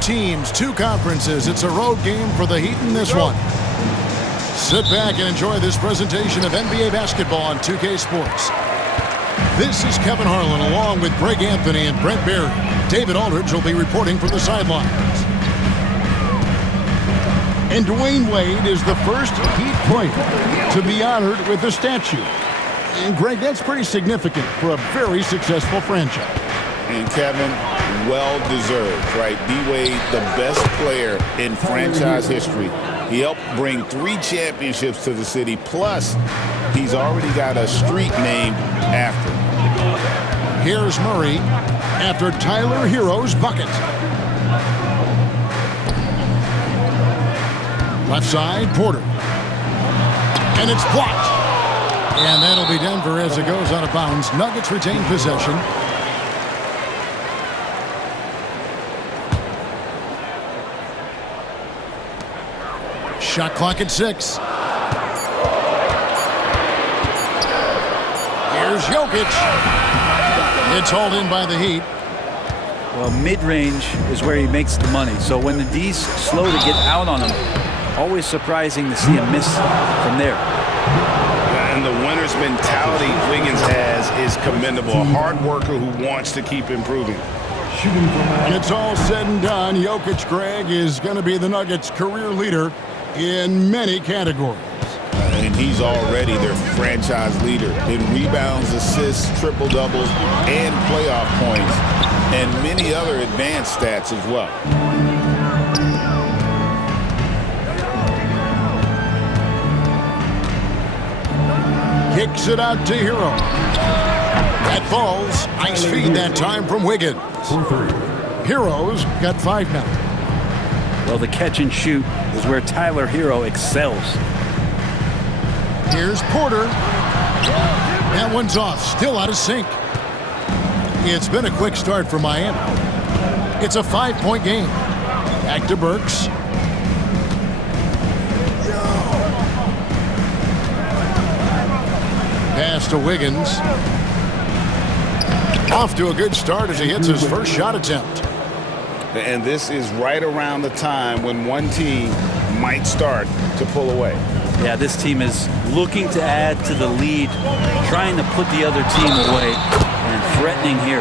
teams, two conferences. It's a road game for the Heat in this one. Sit back and enjoy this presentation of NBA basketball on 2K Sports. This is Kevin Harlan along with Greg Anthony and Brent Barry. David Aldridge will be reporting from the sidelines. And Dwayne Wade is the first Heat player to be honored with a statue. And Greg, that's pretty significant for a very successful franchise. And Kevin, well-deserved, right? D-Wade, the best player in franchise history. He helped bring 3 championships to the city, plus he's already got a street named after him. Here's Murray after Tyler Herro's bucket. Left side, Porter. And it's blocked. And that'll be Denver as it goes out of bounds. Nuggets retain possession. Shot clock at 6. Here's Jokic. It's hauled in by the Heat. Well, mid-range is where he makes the money. So when the D's slow to get out on him, always surprising to see him miss from there. And the winner's mentality Wiggins has is commendable. A hard worker who wants to keep improving. When it's all said and done, Jokic, Greg, is going to be the Nuggets' career leader in many categories. And he's already their franchise leader in rebounds, assists, triple-doubles, and playoff points, and many other advanced stats as well. Kicks it out to Herro. That falls. Nice feed that time from Wiggins. Herro's got 5 now. Well, the catch and shoot is where Tyler Herro excels. Here's Porter. That one's off. Still out of sync. It's been a quick start for Miami. It's a 5-point game. Back to Burks. Pass to Wiggins. Off to a good start as he hits his first shot attempt. And this is right around the time when one team might start to pull away. Yeah, this team is looking to add to the lead, trying to put the other team away, and threatening here.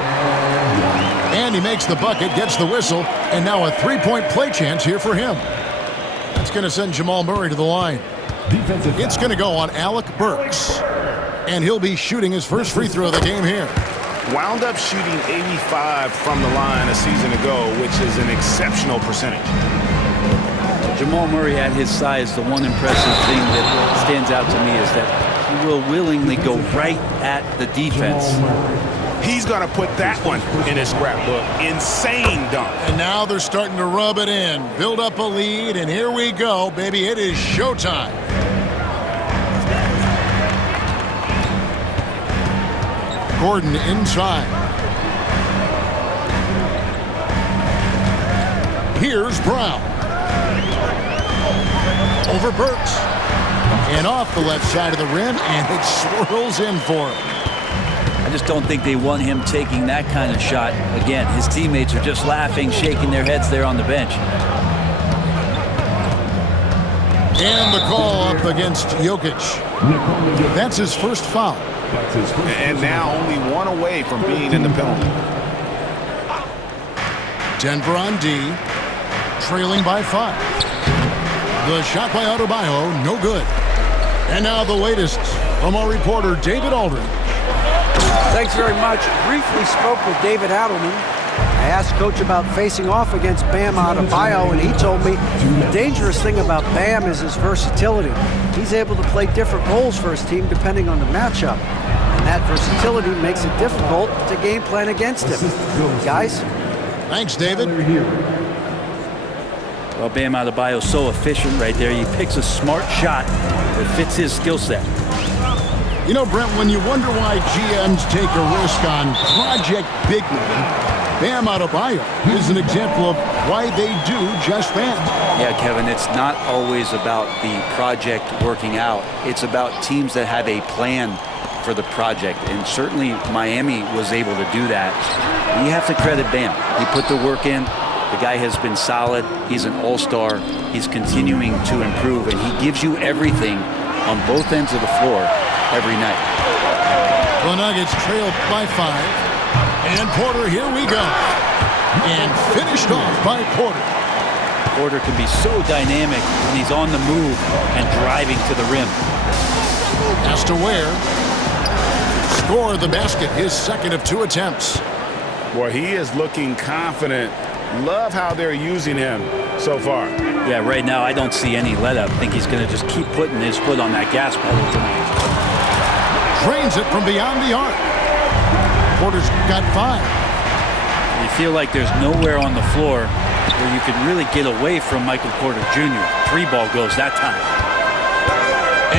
And he makes the bucket, gets the whistle, and now a 3-point play chance here for him. That's going to send Jamal Murray to the line. It's going to go on Alec Burks. And he'll be shooting his first free throw of the game here. Wound up shooting 85 from the line a season ago, which is an exceptional percentage. Jamal Murray at his size, the one impressive thing that stands out to me is that he will willingly go right at the defense. He's going to put that one in his scrapbook. Insane dunk. And now they're starting to rub it in, build up a lead, and here we go, baby. It is showtime. Gordon inside. Here's Brown. Over Burks. And off the left side of the rim, and it swirls in for him. I just don't think they want him taking that kind of shot. Again, his teammates are just laughing, shaking their heads there on the bench. And the call up against Jokic. That's his first foul. And now only one away from being in the penalty. Denver on D, trailing by 5. The shot by Adebayo, no good. And now the latest from our reporter, David Aldridge. Thanks very much. Briefly spoke with David Adelman. I asked Coach about facing off against Bam Adebayo, and he told me the dangerous thing about Bam is his versatility. He's able to play different roles for his team depending on the matchup. And that versatility makes it difficult to game plan against him. Guys? Thanks, David. Well, Bam Adebayo's so efficient right there. He picks a smart shot that fits his skill set. You know, Brent, when you wonder why GMs take a risk on Project Big Man, Bam Adebayo is an example of why they do just that. Yeah, Kevin, it's not always about the project working out. It's about teams that have a plan for the project, and certainly Miami was able to do that. You have to credit Bam. He put the work in, The guy has been solid. He's an all-star. He's continuing to improve, and he gives you everything on both ends of the floor every night. The Nuggets trailed by 5. And Porter, here we go. And finished off by Porter. Porter can be so dynamic when he's on the move and driving to the rim. Pass to Ware. Score the basket, his second of 2 attempts. Boy, he is looking confident. Love how they're using him so far. Yeah, right now I don't see any let up. I think he's going to just keep putting his foot on that gas pedal tonight. Drains it from beyond the arc. Porter's got 5. You feel like there's nowhere on the floor where you can really get away from Michael Porter Jr. 3-ball goes that time.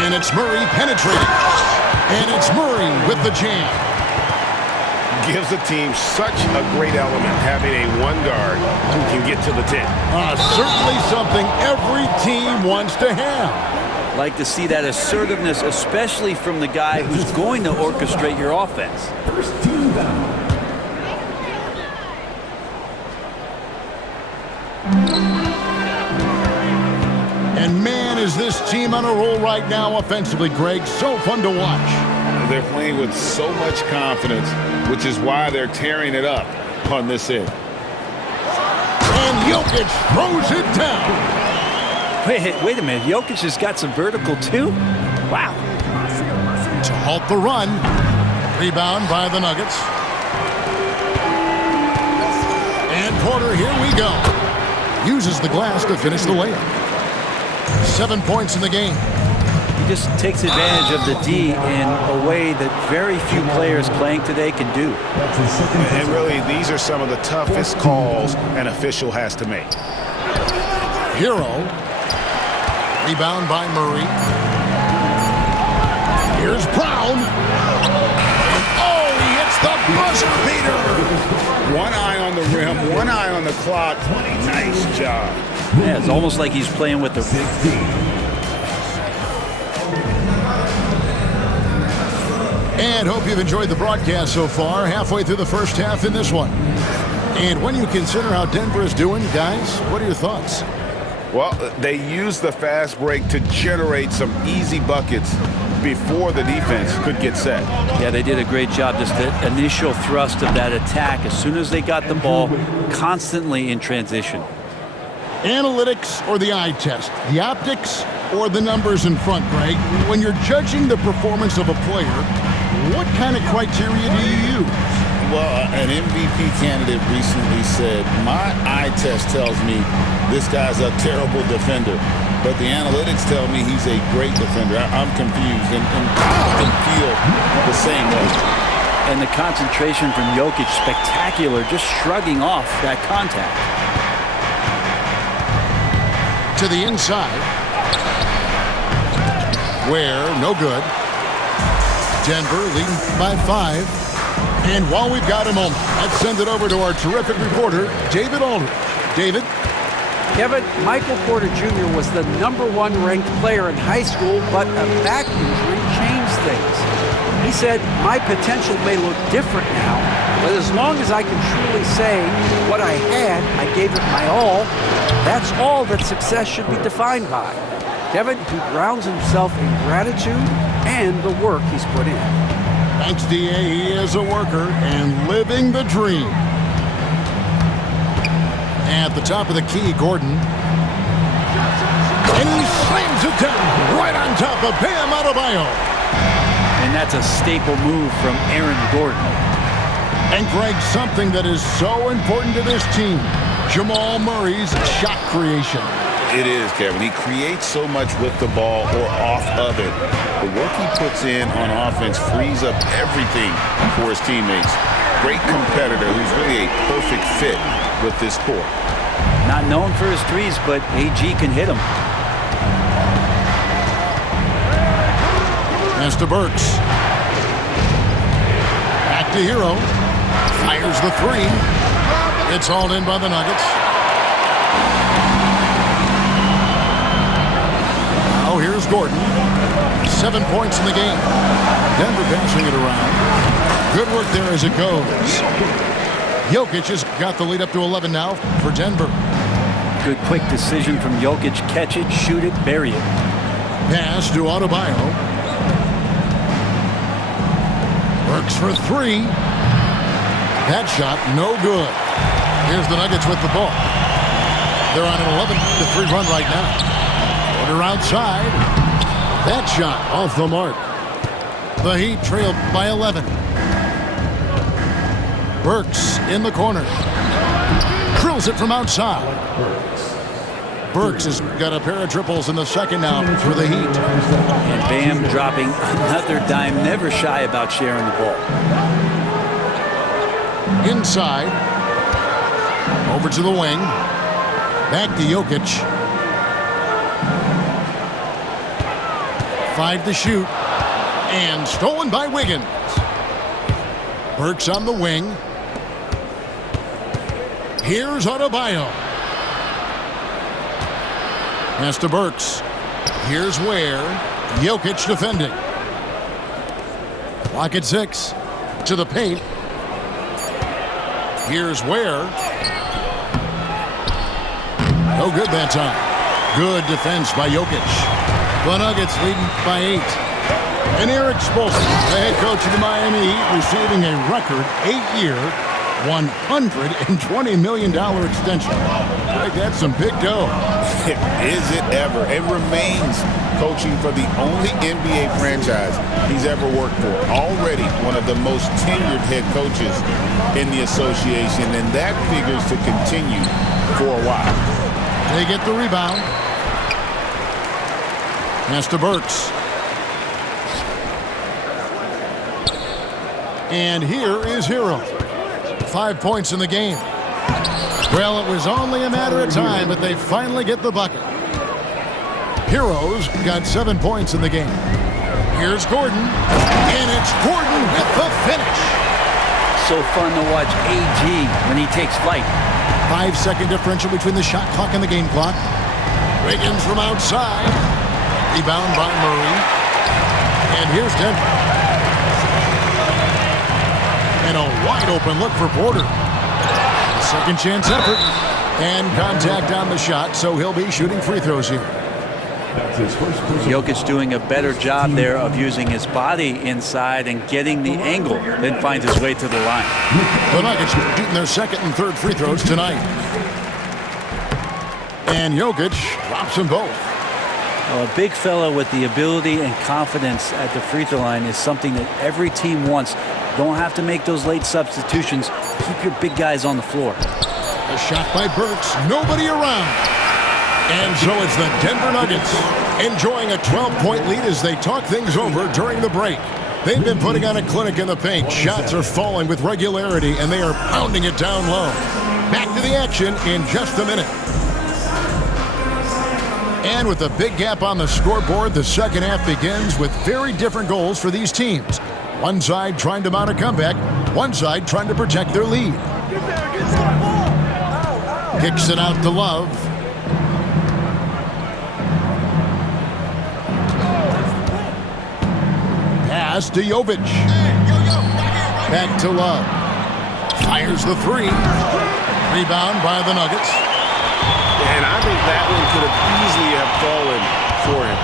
And it's Murray penetrating. And it's Murray with the jam. Gives the team such a great element having a one guard who can get to the 10. Certainly something every team wants to have. Like to see that assertiveness, especially from the guy who's going to orchestrate your offense. First team down. And man, is this team on a roll right now offensively, Greg. So fun to watch. They're playing with so much confidence, which is why they're tearing it up on this end. And Jokic throws it down. Wait a minute. Jokic has got some vertical too? Wow. To halt the run. Rebound by the Nuggets. And Porter, here we go. Uses the glass to finish the layup. 7 points in the game. He just takes advantage of the D in a way that very few players playing today can do. And really, these are some of the toughest calls an official has to make. Hero. Rebound by Murray. Here's Brown. Oh, he hits the buzzer beater. One eye on the rim, one eye on the clock. Nice job. Yeah, it's almost like he's playing with the And hope you've enjoyed the broadcast so far. Halfway through the first half in this one. And when you consider how Denver is doing, guys, what are your thoughts? Well, they used the fast break to generate some easy buckets before the defense could get set. Yeah, they did a great job. Just the initial thrust of that attack, as soon as they got the ball, constantly in transition. Analytics or the eye test? The optics or the numbers in front, Greg? When you're judging the performance of a player, what kind of criteria do you use? Well, an MVP candidate recently said, my eye test tells me this guy's a terrible defender, but the analytics tell me he's a great defender. I'm confused, and I often feel the same way. And the concentration from Jokic, spectacular, just shrugging off that contact. To the inside. Ware, no good. Denver leading by 5. And while we've got a moment, let's send it over to our terrific reporter, David Aldridge. David? Kevin, Michael Porter Jr. was the #1 ranked player in high school, but a back injury changed things. He said, my potential may look different now, but as long as I can truly say what I had, I gave it my all, that's all that success should be defined by. Kevin, he grounds himself in gratitude and the work he's put in. Thanks, D.A. He is a worker and living the dream. At the top of the key, Gordon. And he slams it down right on top of Bam Adebayo. And that's a staple move from Aaron Gordon. And Greg, something that is so important to this team, Jamal Murray's shot creation. It is, Kevin. He creates so much with the ball or off of it. The work he puts in on offense frees up everything for his teammates. Great competitor who's really a perfect fit with this core. Not known for his threes, but AG can hit them. Pass to Burks. Back to Hero. Fires the 3. It's hauled in by the Nuggets. Now here's Gordon. 7 points in the game. Denver passing it around. Good work there as it goes. Jokic has got the lead up to 11 now for Denver. Good quick decision from Jokic. Catch it, shoot it, bury it. Pass to Adebayo. Works for three. That shot, no good. Here's the Nuggets with the ball. They're on an 11-3 run right now. Porter outside. That shot off the mark. The Heat trailed by 11. Burks in the corner. Drills it from outside. Burks has got a pair of triples in the second now for the Heat. And Bam dropping another dime, never shy about sharing the ball. Inside. Over to the wing. Back to Jokic. 5 to shoot. And stolen by Wiggins. Burks on the wing. Here's Adebayo. Pass to Burks. Here's Ware. Jokic defending. Clock at 6. To the paint. Here's Ware. No good that time. Good defense by Jokic. The Nuggets leading by 8. And Eric Spoelstra, the head coach of the Miami Heat, receiving a record 8-year, $120 million extension. I think that's some big dough. Is it ever? It remains coaching for the only NBA franchise he's ever worked for. Already one of the most tenured head coaches in the association, and that figures to continue for a while. They get the rebound. Pass to Burks. And here is Hero. 5 points in the game. Well, it was only a matter of time, but they finally get the bucket. Heroes got 7 points in the game. Here's Gordon. And it's Gordon with the finish. So fun to watch AG when he takes flight. 5-second differential between the shot clock and the game clock. Wiggins from outside. Rebound by Murray. And here's Denver. And a wide open look for Porter. Second chance effort. And contact on the shot, so he'll be shooting free throws here. Jokic doing a better job there of using his body inside and getting the angle, then finds his way to the line. The Nuggets shooting their second and third free throws tonight. And Jokic drops them both. Well, a big fella with the ability and confidence at the free throw line is something that every team wants. Don't have to make those late substitutions. Keep your big guys on the floor. A shot by Burks. Nobody around. And so it's the Denver Nuggets enjoying a 12-point lead as they talk things over during the break. They've been putting on a clinic in the paint. Shots are falling with regularity, and they are pounding it down low. Back to the action in just a minute. And with a big gap on the scoreboard, the second half begins with very different goals for these teams. One side trying to mount a comeback, one side trying to protect their lead. Kicks it out to Love. Pass to Jovic. Back to Love. Fires the three. Rebound by the Nuggets. And I think that one could have easily have fallen for him.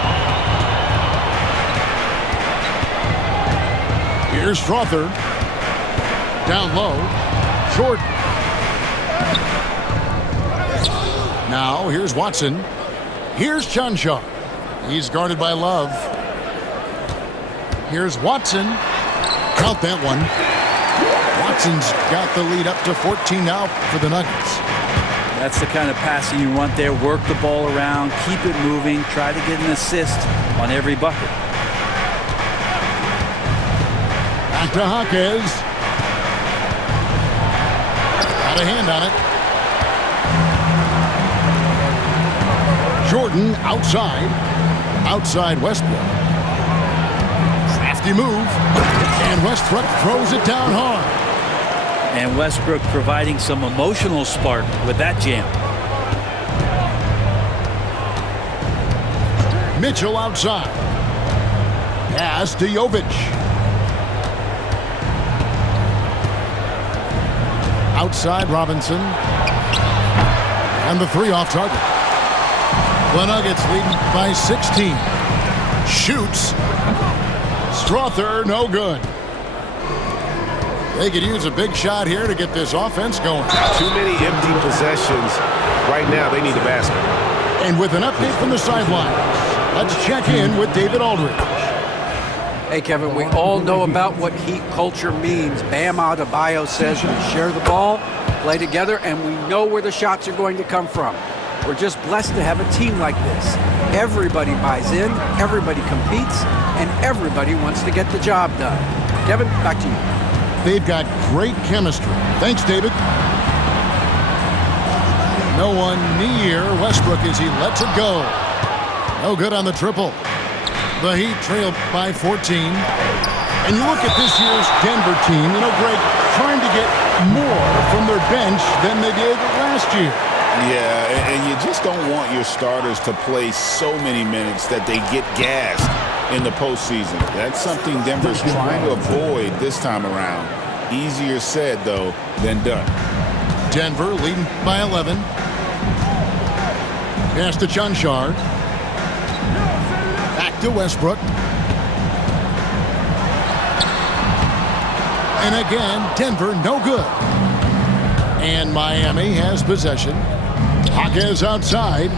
Here's Strother. Down low. Short. Now here's Watson. Here's Chanshaw. He's guarded by Love. Here's Watson. Count that one. Watson's got the lead up to 14 now for the Nuggets. That's the kind of passing you want there. Work the ball around, keep it moving, try to get an assist on every bucket. Back to Hawkins. Got a hand on it. Jordan outside. Outside Westbrook. Crafty move. And Westbrook throws it down hard. And Westbrook providing some emotional spark with that jam. Mitchell outside. Pass to Jovic. Outside Robinson. And the 3 off target. The Nuggets leading by 16. Shoots. Strother, no good. They could use a big shot here to get this offense going. Too many empty possessions. Right now, they need a basket. And with an update from the sidelines, let's check in with David Aldridge. Hey, Kevin, we all know about what Heat culture means. Bam Adebayo says we share the ball, play together, and we know where the shots are going to come from. We're just blessed to have a team like this. Everybody buys in, everybody competes, and everybody wants to get the job done. Kevin, back to you. They've got great chemistry. Thanks, David. No one near Westbrook as he lets it go. No good on the triple. The Heat trailed by 14. And you look at this year's Denver team, you know, Greg, trying to get more from their bench than they did last year. Yeah, and you just don't want your starters to play so many minutes that they get gassed in the postseason. That's something Denver's trying to avoid this time around. Easier said, though, than done. Denver leading by 11. Pass to Chanchard. Back to Westbrook. And again, Denver no good. And Miami has possession. Jaquez outside.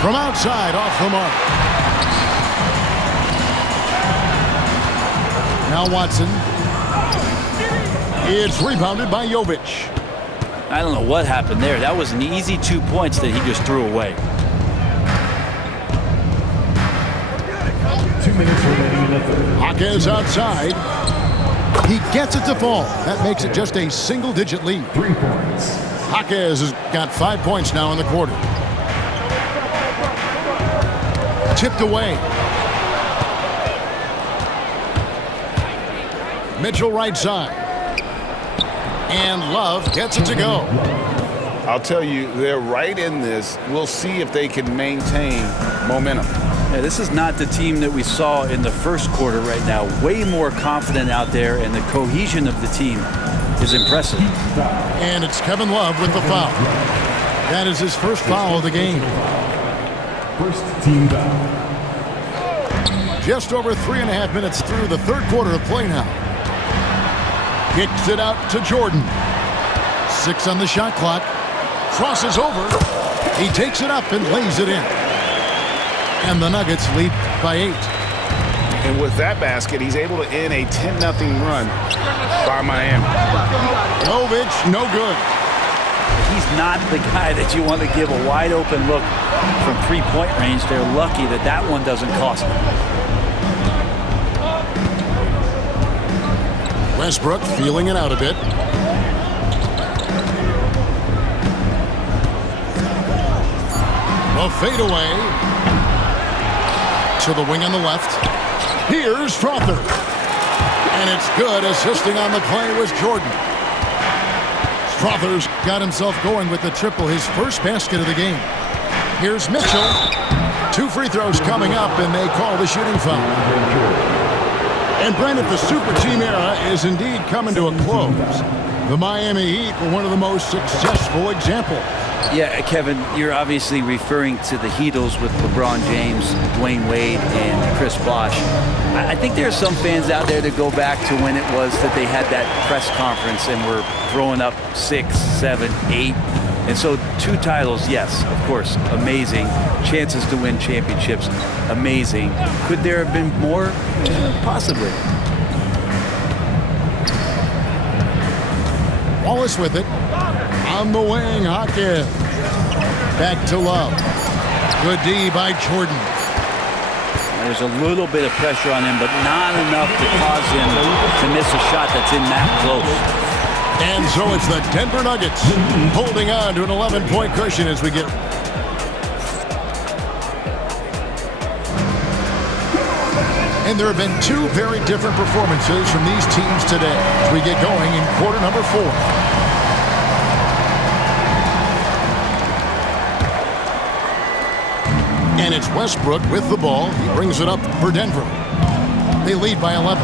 From outside, off the mark. Now Watson. It's rebounded by Jovic. I don't know what happened there. That was an easy 2 points that he just threw away. 2 minutes remaining in the third. Jaquez outside. He gets it to fall. That makes it just a single-digit lead. 3 points. Jaquez has got 5 points now in the quarter. Tipped away. Mitchell right side. And Love gets it to go. I'll tell you, they're right in this. We'll see if they can maintain momentum. Yeah, this is not the team that we saw in the first quarter right now. Way more confident out there, and the cohesion of the team is impressive. And it's Kevin Love with the foul. That is his first foul of the game. First team foul. Just over 3.5 minutes through the third quarter of play now. Kicks it out to Jordan. 6 on the shot clock. Crosses over. He takes it up and lays it in. And the Nuggets lead by 8. And with that basket, he's able to end a 10-0 run by Miami. Jovic, no good. He's not the guy that you want to give a wide open look from 3-point range. They're lucky that that one doesn't cost them. Westbrook feeling it out a bit. A fadeaway to the wing on the left. Here's Strother. And it's good. Assisting on the play was Jordan. Strother's got himself going with the triple, his first basket of the game. Here's Mitchell. 2 free throws coming up, and they call the shooting foul. And Brandon, the super team era is indeed coming to a close. The Miami Heat were one of the most successful examples. Yeah, Kevin, you're obviously referring to the Heatles with LeBron James, Dwayne Wade, and Chris Bosh. I think there are some fans out there that go back to when it was that they had that press conference and were throwing up 6, 7, 8. And so 2 titles, yes, of course, amazing. Chances to win championships, amazing. Could there have been more? Possibly. Wallace with it. On the wing, Jaquez. Back to Love. Good D by Jordan. There's a little bit of pressure on him, but not enough to cause him to miss a shot that's in that close. And so it's the Denver Nuggets holding on to an 11-point cushion as we get... And there have been 2 very different performances from these teams today as we get going in quarter number 4. And it's Westbrook with the ball. He brings it up for Denver. They lead by 11.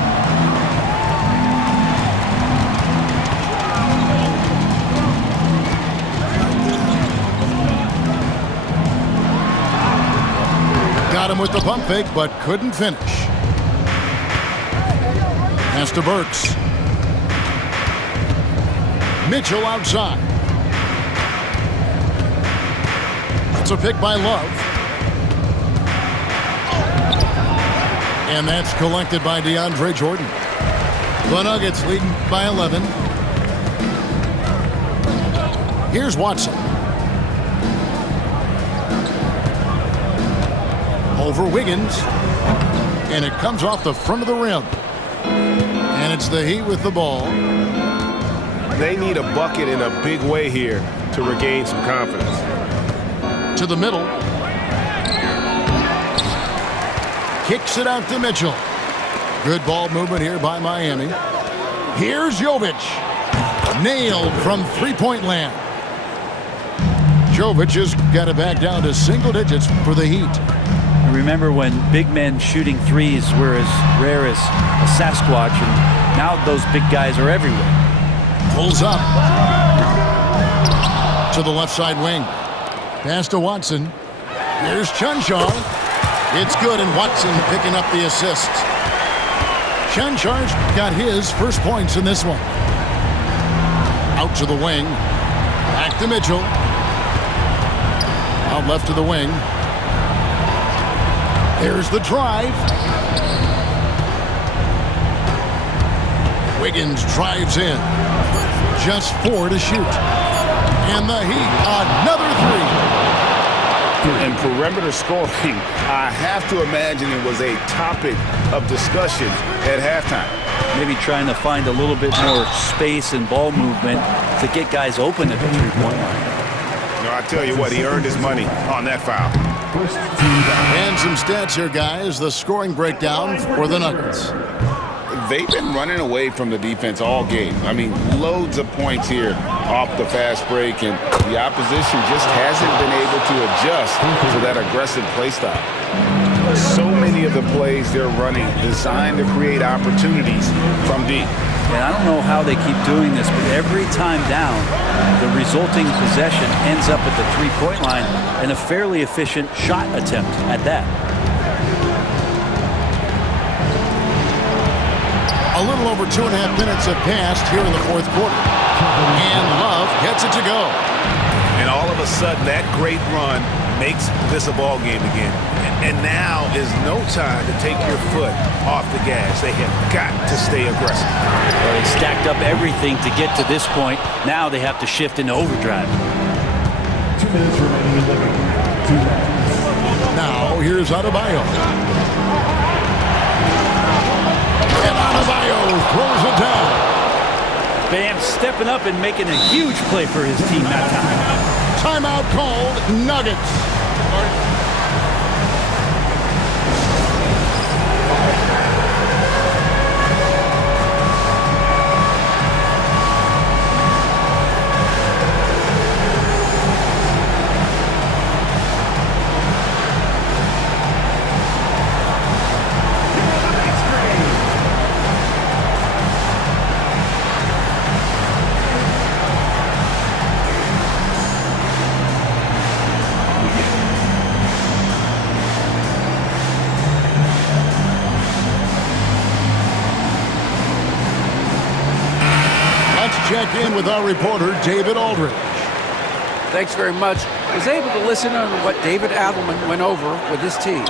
him with the pump fake, but couldn't finish. Pass to Burks. Mitchell outside. It's a pick by Love. And that's collected by DeAndre Jordan. The Nuggets leading by 11. Here's Watson. Over Wiggins. And it comes off the front of the rim. And it's the Heat with the ball. They need a bucket in a big way here to regain some confidence. To the middle. Kicks it out to Mitchell. Good ball movement here by Miami. Here's Jovic. Nailed from three-point land. Jovic has got it back down to single digits for the Heat. Remember when big men shooting threes were as rare as a Sasquatch, and now those big guys are everywhere. Pulls up. To the left side wing. Pass to Watson. Here's Chunchar. It's good, and Watson picking up the assist. Chunchar's got his first points in this one. Out to the wing. Back to Mitchell. Out left to the wing. There's the drive. Wiggins drives in. Just 4 to shoot. And the Heat, another three. And perimeter scoring, I have to imagine it was a topic of discussion at halftime. Maybe trying to find a little bit more space and ball movement to get guys open at the three-point line. No, I tell you what, he earned his money on that foul. First team foul. And some stats here, guys. The scoring breakdown for the Nuggets. They've been running away from the defense all game. I mean, loads of points here off the fast break, and the opposition just hasn't been able to adjust to that aggressive play style. So many of the plays they're running designed to create opportunities from deep. And I don't know how they keep doing this, but every time down, the resulting possession ends up at the three-point line and a fairly efficient shot attempt at that. A little over 2.5 minutes have passed here in the fourth quarter. And Love gets it to go. And all of a sudden, that great run makes this a ball game again. And now is no time to take your foot off the gas. They have got to stay aggressive. Well, they stacked up everything to get to this point. Now they have to shift into overdrive. 2 minutes remaining in the game. 2 minutes. Now here's Adebayo. And Adebayo throws it down. Bam stepping up and making a huge play for his team that time. Timeout called, Nuggets. Check in with our reporter, David Aldridge. Thanks very much. I was able to listen to what David Adelman went over with his team.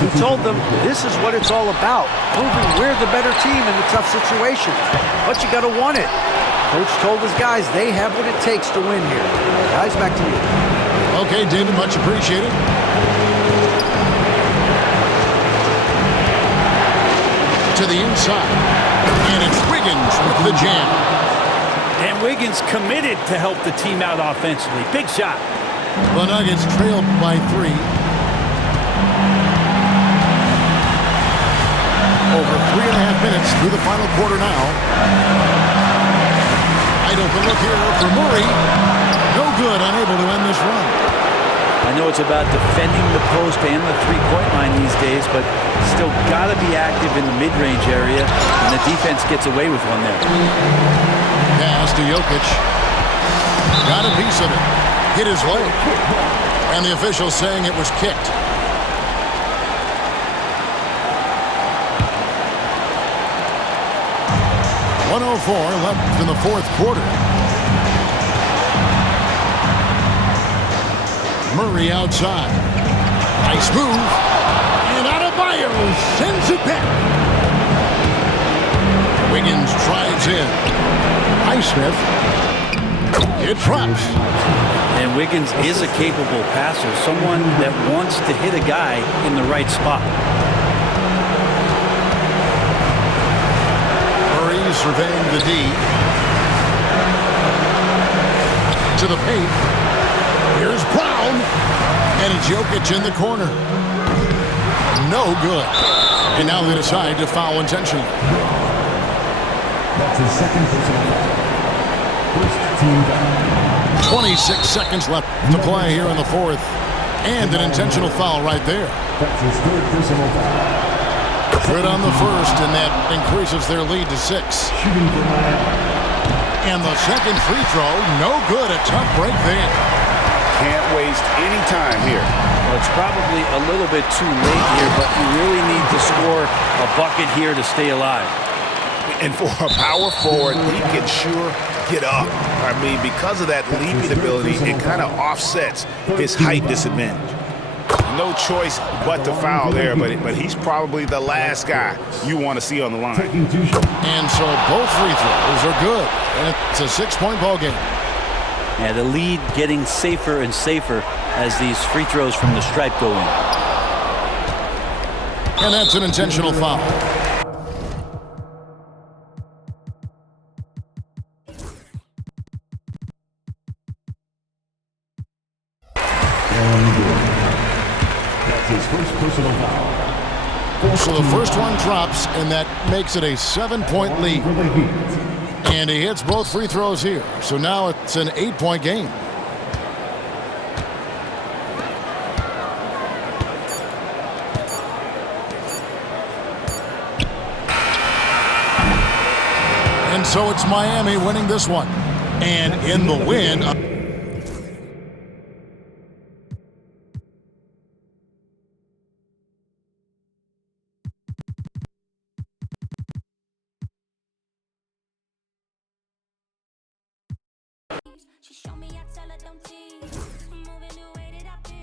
He told them this is what it's all about, proving we're the better team in the tough situations. But you got to want it. Coach told his guys they have what it takes to win here. Guys, back to you. Okay, David, much appreciated. To the inside. And it's Wiggins with the jam. And Wiggins committed to help the team out offensively. Big shot. The Nuggets trailed by 3. Over 3.5 minutes through the final quarter now. Wide open look here for Murray. No good, unable to end this run. I know it's about defending the post and the three-point line these days, but still got to be active in the mid-range area, and the defense gets away with one there. Pass to Jokic. Got a piece of it. Hit his leg. And the official saying it was kicked. 1:04 left in the fourth quarter. Murray outside. Nice move. And Adebayo sends it back. Wiggins drives in. Highsmith. It drops. And Wiggins is a capable passer, someone that wants to hit a guy in the right spot. Murray surveying the D. To the paint. Here's Brown. And it's Jokic in the corner. No good. And now they decide to foul intentionally. That's his second personal foul. First team foul. 26 seconds left to play here in the fourth. And an intentional foul right there. That's his third personal foul. Good on the first, and that increases their lead to 6. Shooting for Miami. And the second free throw, no good. A tough break there. Can't waste any time here. Well, it's probably a little bit too late here, but you really need to score a bucket here to stay alive. And for a power forward, he can sure get up. I mean, because of that leaping ability, it kind of offsets his height disadvantage. No choice but to foul there, but he's probably the last guy you want to see on the line. Taking 2 shots. And so both free throws are good. And it's a 6-point ball game. Yeah, the lead getting safer and safer as these free throws from the stripe go in. And that's an intentional foul. That's his first personal foul. So the first one drops, and that makes it a 7-point lead. For the Heat. And he hits both free throws here. So now it's an 8-point game. And so it's Miami winning this one. And in the win... She show me, I tell her don't tease.